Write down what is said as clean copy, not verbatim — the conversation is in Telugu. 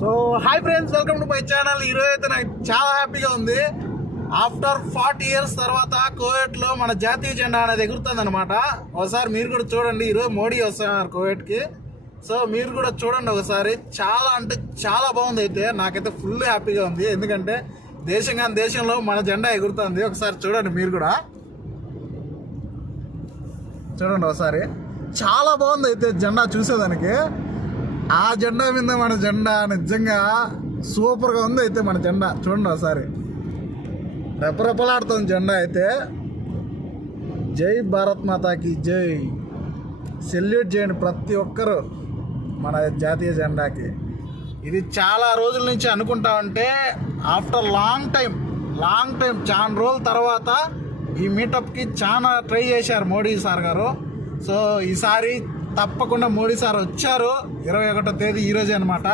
So hi friends, welcome to my channel. ఈరోజు అయితే నాకు చాలా హ్యాపీగా ఉంది. ఆఫ్టర్ 40 years తర్వాత కోవిడ్లో మన జాతీయ జెండా అనేది ఎగురుతుంది అనమాట. ఒకసారి మీరు కూడా చూడండి. ఈరోజు మోడీ వస్తున్నారు కోవిడ్కి. సో మీరు కూడా చూడండి ఒకసారి. చాలా అంటే చాలా బాగుంది. అయితే నాకైతే ఫుల్ హ్యాపీగా ఉంది. ఎందుకంటే దేశంలో మన జెండా ఎగురుతుంది. ఒకసారి చూడండి మీరు కూడా చూడండి ఒకసారి. చాలా బాగుంది అయితే జెండా చూసేదానికి. ఆ జెండా మీద మన జెండా నిజంగా సూపర్గా ఉంది. అయితే మన జెండా చూడండి ఒకసారి, రెపరెపలాడుతుంది జెండా అయితే. జై భారత్ మాతాకి జై. సెల్యూట్ చేయండి ప్రతి ఒక్కరు మన జాతీయ జెండాకి. ఇది చాలా రోజుల నుంచి అనుకుంటా ఉంటే ఆఫ్టర్ లాంగ్ టైం చాలా రోజుల తర్వాత ఈ మీటప్కి చాలా ట్రై చేశారు మోడీ సార్ గారు. సో ఈసారి తప్పకుండా మోడీ సార్ వచ్చారు. 21వ తేదీ ఈరోజే అనమాట.